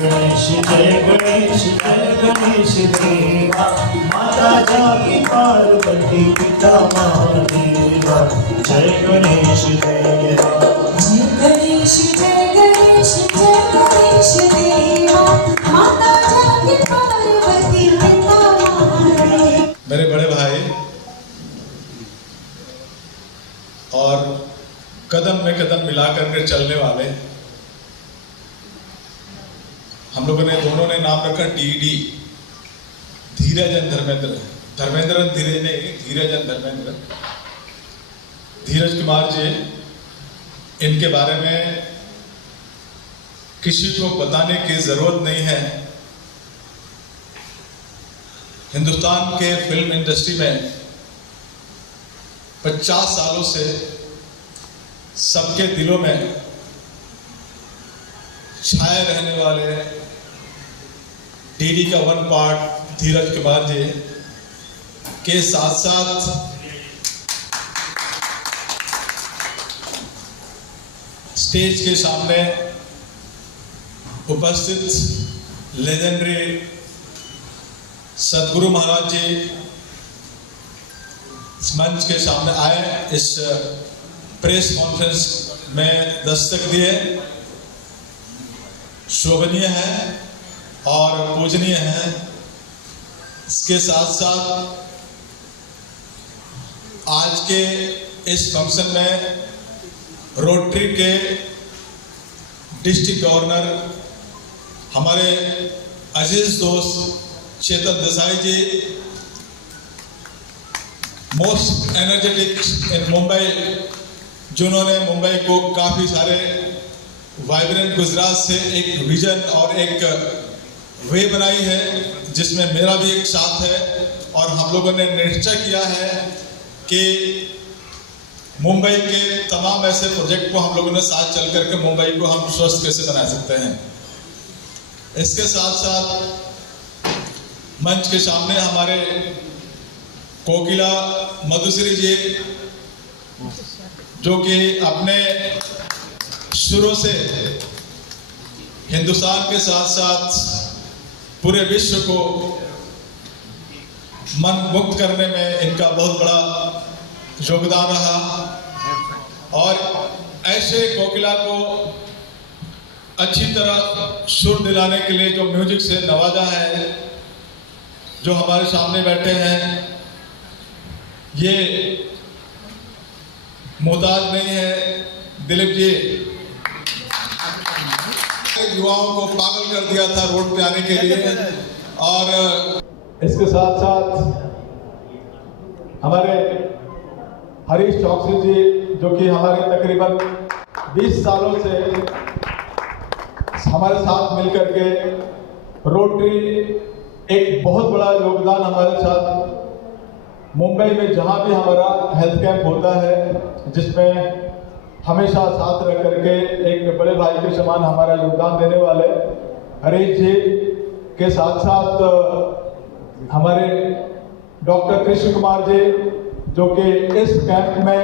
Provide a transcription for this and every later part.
जय गणेश देवा, माता जागी पार्वती पिता महादेवा। जय गणेश देवा, जय गणेश जय गणेश जय गणेश देवा, माता जागी पार्वती पिता महादेवा। मेरे बड़े भाई और कदम में कदम मिला करके चलने वाले, हम लोगों ने दोनों ने नाम रखा डीडी, धीरजन धर्मेंद्र। धर्मेंद्रन धीरज नहीं, धीरजन धर्मेंद्र। धीरज कुमार जी, इनके बारे में किसी को बताने की जरूरत नहीं है। हिंदुस्तान के फिल्म इंडस्ट्री में 50 सालों से सबके दिलों में छाए रहने वाले डीडी का वन पार्ट धीरज कुमार जी के साथ साथ स्टेज के सामने उपस्थित लेजेंडरी सदगुरु महाराज जी इस मंच के सामने आए, इस प्रेस कॉन्फ्रेंस में दस्तक दिए। शोभनीय है और पूजनीय है। इसके साथ साथ आज के इस फंक्शन में रोटरी के डिस्ट्रिक्ट गवर्नर हमारे अजीज दोस्त चेतन देसाई जी, मोस्ट एनर्जेटिक इन मुंबई, जिन्होंने मुंबई को काफ़ी सारे वाइब्रेंट गुजरात से एक विजन और एक वे बनाई है, जिसमें मेरा भी एक साथ है। और हम लोगों ने निश्चय किया है कि मुंबई के तमाम ऐसे प्रोजेक्ट को हम लोगों ने साथ चल करके मुंबई को हम स्वस्थ कैसे बना सकते हैं। इसके साथ साथ मंच के सामने हमारे कोकिला मधुश्री जी, जो कि अपने शुरू से हिंदुस्तान के साथ साथ पूरे विश्व को मन मुक्त करने में इनका बहुत बड़ा योगदान रहा। और ऐसे कोकिला को अच्छी तरह सुर दिलाने के लिए जो म्यूजिक से नवाजा है, जो हमारे सामने बैठे हैं, ये मोहताज नहीं है। दिलीप जी युवाओं को पागल कर दिया था रोड पे आने के लिए। और इसके साथ साथ हमारे हरीश चौकसी जी, जो कि हमारे तकरीबन 20 सालों से हमारे साथ मिलकर के रोटरी एक बहुत बड़ा योगदान हमारे साथ मुंबई में जहाँ भी हमारा हेल्थ कैंप होता है, जिसमें हमेशा साथ रह करके एक बड़े भाई के समान हमारा योगदान देने वाले हरीश जी के साथ साथ हमारे डॉक्टर कृष्ण कुमार जी, जो कि इस कैंप में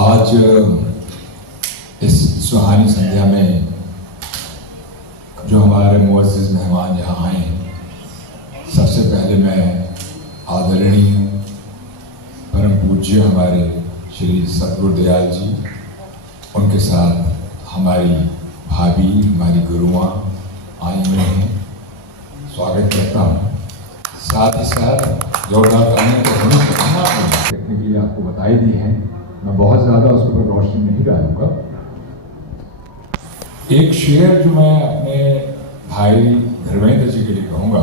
आज इस सुहानी संध्या में जो हमारे मुअज़्ज़िज़ मेहमान यहाँ आए, सबसे पहले मैं आदरणीय परम पूज्य हमारे श्री सतगुरु दयाल जी, उनके साथ हमारी भाभी, हमारी गुरुआं आई हुए हैं, स्वागत करता हूँ। साथ ही साथ जोरदार गाने के टेक्निकली आपको बताई दी हैं, मैं बहुत ज़्यादा उसके ऊपर रोशनी नहीं डालूंगा। एक शेर जो मैं अपने भाई धर्मेंद्र जी के लिए कहूँगा,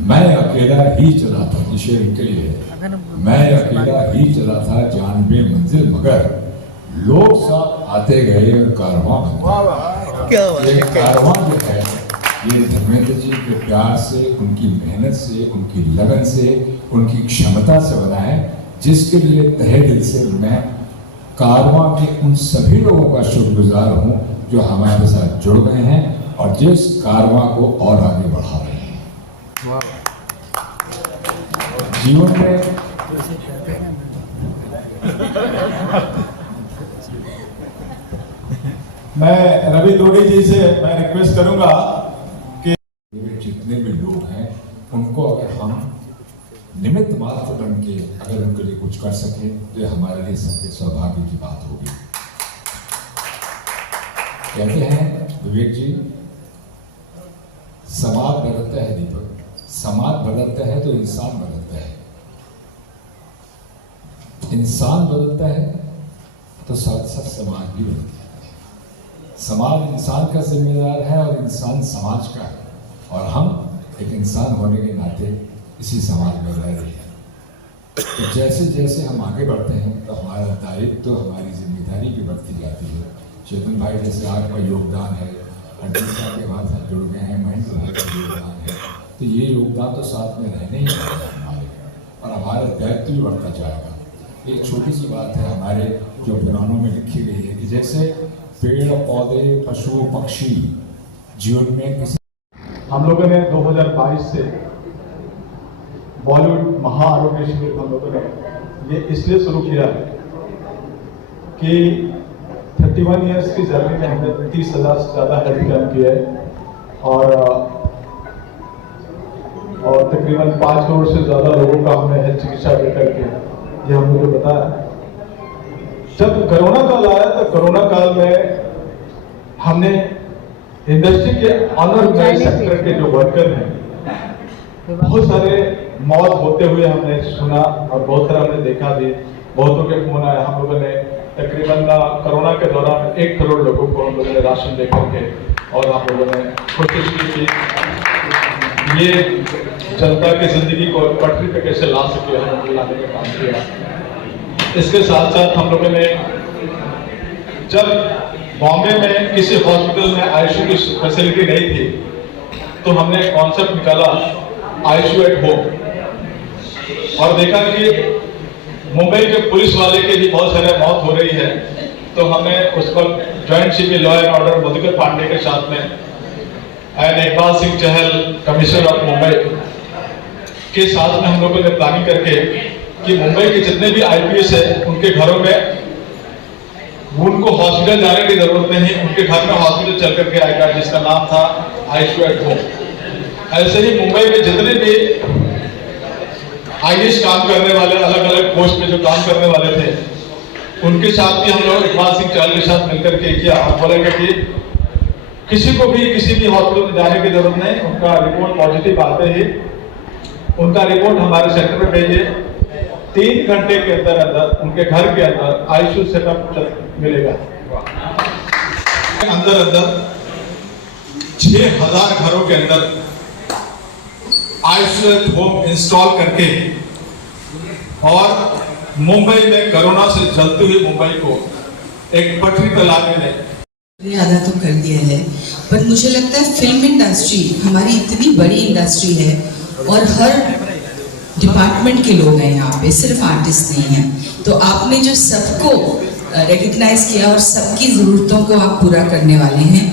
मैं अकेला ही चला था, ये शेर इनके लिए है। मैं अकेला ही चला था जानबे मंजिल, मगर लोग सब आते गए और कारवां बन गया। ये कारवां जो है, ये धर्मेंद्र जी के प्यार से, उनकी मेहनत से, उनकी लगन से, उनकी क्षमता से बना है, जिसके लिए तहे दिल से मैं कारवां के उन सभी लोगों का शुक्रगुजार हूँ जो हमारे साथ जुड़ गए हैं और जिस कारवां को और आगे बढ़ा रहे हैं। जीवन में मैं रवि तोड़ी जी से मैं रिक्वेस्ट करूंगा कि जितने भी लोग हैं उनको अगर हम निमित्त मात्र बन के अगर उनके लिए कुछ कर सके तो ये हमारे लिए सबके सौभाग्य की बात होगी। कहते हैं विवेक जी, समाज बदलता है दीपक, समाज बदलता है तो इंसान बदलता है, इंसान बदलता है तो साथ साथ समाज भी बदलता है। समाज इंसान का जिम्मेदार है और इंसान समाज का है, और हम एक इंसान होने के नाते इसी समाज में रह रहे हैं। तो जैसे जैसे हम आगे बढ़ते हैं तो हमारा दायित्व तो हमारी जिम्मेदारी भी बढ़ती जाती है। चेतन भाई जैसे आपका योगदान है, अजीत साहब के बाद साथ जुड़ गए हैं, महेंद्र भाई का योगदान है, तो ये योगदान तो साथ में रहने ही रहेगा हमारे, और हमारा दायित्व भी बढ़ता जाएगा। एक छोटी सी बात है हमारे जो पुराणों में लिखी गई है कि जैसे पेड़ पौधे पशु पक्षी जीवन में किसी, हम लोगों ने 2022 से बॉलीवुड महाआरोग्य शिविर हम लोगों ने ये इसलिए शुरू किया कि 31 इयर्स की जर्नी में हमने 30,000 से ज़्यादा हेल्थ कैंप किया है और तकरीबन 5 करोड़ से ज़्यादा लोगों का हमने हेल्थ चिकित्सा दे करके ये हम लोगों को बताया। जब कोरोना काल आया तो कोरोना काल में हमने इंडस्ट्री के अनऑर्गेनाइज सेक्टर के जो वर्कर हैं बहुत सारे मौत होते हुए हमने सुना और बहुत सारा हमने देखा भी, बहुतों के फोन आए। हम लोगों ने तकरीबन कोरोना के दौरान 1 करोड़ लोगों को हम लोगों ने राशन दे करके और हम लोगों ने कोशिश की कि ये जनता की जिंदगी को पटरी पे कैसे ला सके, हम लोग लाने का काम किया। इसके साथ साथ हम लोगों ने जब बॉम्बे में किसी हॉस्पिटल में आईसीयू की फैसिलिटी नहीं थी तो हमने कॉन्सेप्ट निकाला आईसीयू एट होम, और देखा कि मुंबई के पुलिस वाले के भी बहुत सारे मौत हो रही है, तो हमने उस पर joint CP law and order Madhukar Pande के साथ में and Iqbal Singh Chahal commissioner of Mumbai के साथ में हम लोगों ने प्लानिंग करके कि मुंबई के जितने भी आईपीएस है उनके घरों में उनको हॉस्पिटल जाने की जरूरत नहीं, उनके घर में हॉस्पिटल चल करके आएगा जिसका नाम था आईसीयू एट होम। ऐसे ही मुंबई में जितने भी आईएएस काम करने वाले अलग अलग पोस्ट पे जो काम करने वाले थे उनके साथ भी हम लोग इकबाल सिंह चहल के साथ मिलकर के किया। हम बोलेंगे कि किसी को भी किसी भी हॉस्पिटल में जाने की जरूरत नहीं, उनका रिपोर्ट पॉजिटिव आते ही उनका रिपोर्ट हमारे सेंटर में भेजिए, 3 घंटे के अंदर अंदर उनके घर के अंदर आईसीयू सेटअप मिलेगा। अंदर अंदर 6,000 घरों के अंदर आईसीयू एट होम इंस्टॉल करके और मुंबई में कोरोना से जलती हुई मुंबई को एक पटरी पर लाने में आधा तो कर दिया है, पर मुझे लगता है फिल्म इंडस्ट्री हमारी इतनी बड़ी इंडस्ट्री है और हर डिपार्टमेंट के लोग हैं यहाँ पे, सिर्फ आर्टिस्ट नहीं हैं। तो आपने जो सबको रिकग्नाइज किया और सबकी ज़रूरतों को आप पूरा करने वाले हैं,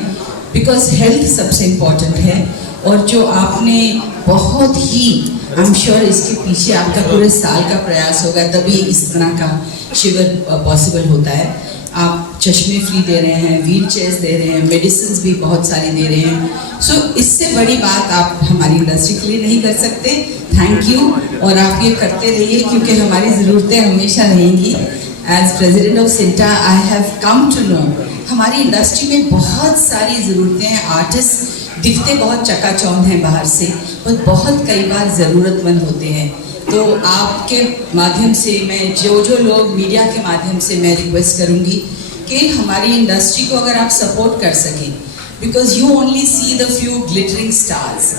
बिकॉज हेल्थ सबसे इम्पोर्टेंट है। और जो आपने बहुत ही आई एम श्योर इसके पीछे आपका पूरे साल का प्रयास होगा, तभी इस तरह का शिविर पॉसिबल होता है। आप चश्मे फ्री दे रहे हैं, व्हील चेयर्स दे रहे हैं, मेडिसिन भी बहुत सारी दे रहे हैं। सो इससे बड़ी बात आप हमारी इंडस्ट्री के लिए नहीं कर सकते। थैंक यू, और आप ये करते रहिए क्योंकि हमारी ज़रूरतें हमेशा रहेंगी। As president of CINTAA I have come to know हमारी इंडस्ट्री में बहुत सारी ज़रूरतें हैं। आर्टिस्ट दिखते बहुत चकाचौंध हैं बाहर से, पर बहुत कई बार ज़रूरतमंद होते हैं। तो आपके माध्यम से मैं जो लोग मीडिया के माध्यम से मैं रिक्वेस्ट करूंगी कि हमारी इंडस्ट्री को अगर आप सपोर्ट कर सकें, because you only see the few glittering stars,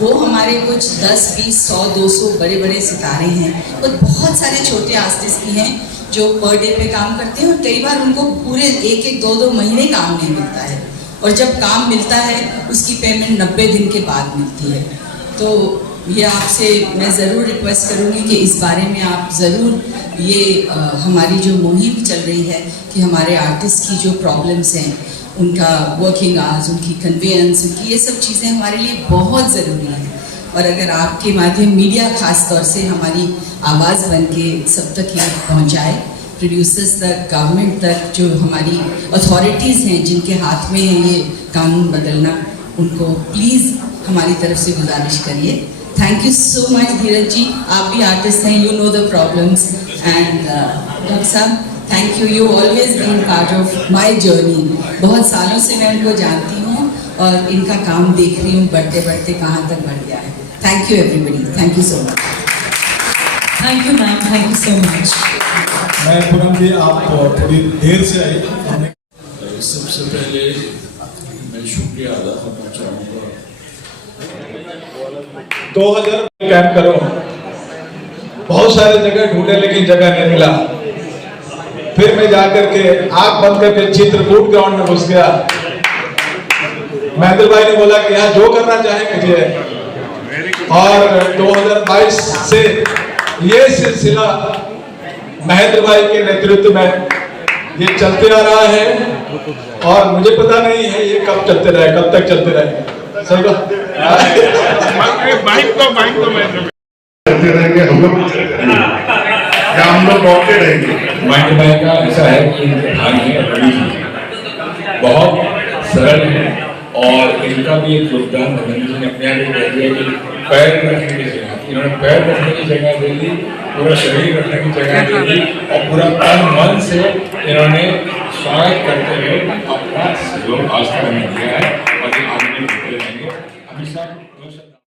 वो हमारे कुछ 10, 20, 100, 200 बड़े बड़े सितारे हैं, और बहुत सारे छोटे आर्टिस्ट भी हैं जो पर डे पे काम करते हैं और कई बार उनको पूरे 1-1, 2-2 महीने काम नहीं मिलता है, और जब काम मिलता है उसकी पेमेंट 90 दिन के बाद मिलती है। तो ये आपसे मैं ज़रूर रिक्वेस्ट करूँगी कि इस बारे में आप ज़रूर ये हमारी जो मुहिम चल रही है कि हमारे आर्टिस्ट की जो प्रॉब्लम्स हैं, उनका वर्किंग आवर्स, उनकी कन्वेंस, उनकी ये सब चीज़ें हमारे लिए बहुत ज़रूरी हैं। और अगर आपके माध्यम मीडिया ख़ास तौर से हमारी आवाज़ बन के सब तक ये पहुँचाए, प्रोड्यूसर्स तक, गवर्नमेंट तक, जो हमारी अथॉरिटीज़ हैं जिनके हाथ में है ये कानून बदलना, उनको प्लीज़ हमारी तरफ से गुजारिश करिए। Thank you so much Dheeraj ji, आप भी आर्टिस्ट हैं, you know the problems. And doctor साहब, thank you, you always been part of my journey. बहुत सालों से मैं उनको जानती हूँ और इनका काम देख रही हूँ बढ़ते बढ़ते कहाँ तक बढ़ गया है। Thank you everybody, thank you so much. Thank you ma'am, thank you so much. मैं पूनम जी, आप थोड़ी देर से आई। सबसे पहले मैं शुक्रिया अदा करना चाहूँगा। 2000 कैंप करो, बहुत सारे जगह ढूंढे लेकिन जगह नहीं मिला। फिर मैं जाकर के आंख बंद करके चित्रकूट ग्राउंड में घुस गया। महेंद्र भाई ने बोला कि यहाँ जो करना चाहे कीजिए, और 2022 से ये सिलसिला महेंद्र भाई के नेतृत्व में ये चलते आ रहा है और मुझे पता नहीं है ये कब चलते रहे, कब तक चलते रहे। सही बात चलते रहेंगे हम लोग, या हम लोग लौटते रहेंगे। महेंद्र भाई का ऐसा है कि भाई है रवि जी, बहुत सरल है और इनका भी एक योगदान रवि जी ने अपने आप कह दिया कि पैर रखने की जगह, इन्होंने पैर रखने की जगह दे दी, पूरा शरीर रखने की जगह दे दी और पूरा तन मन से इन्होंने स्वागत करते हुए अपना सहयोग आज तक हमें दिया है और ये आगे भी देते रहेंगे। हमेशा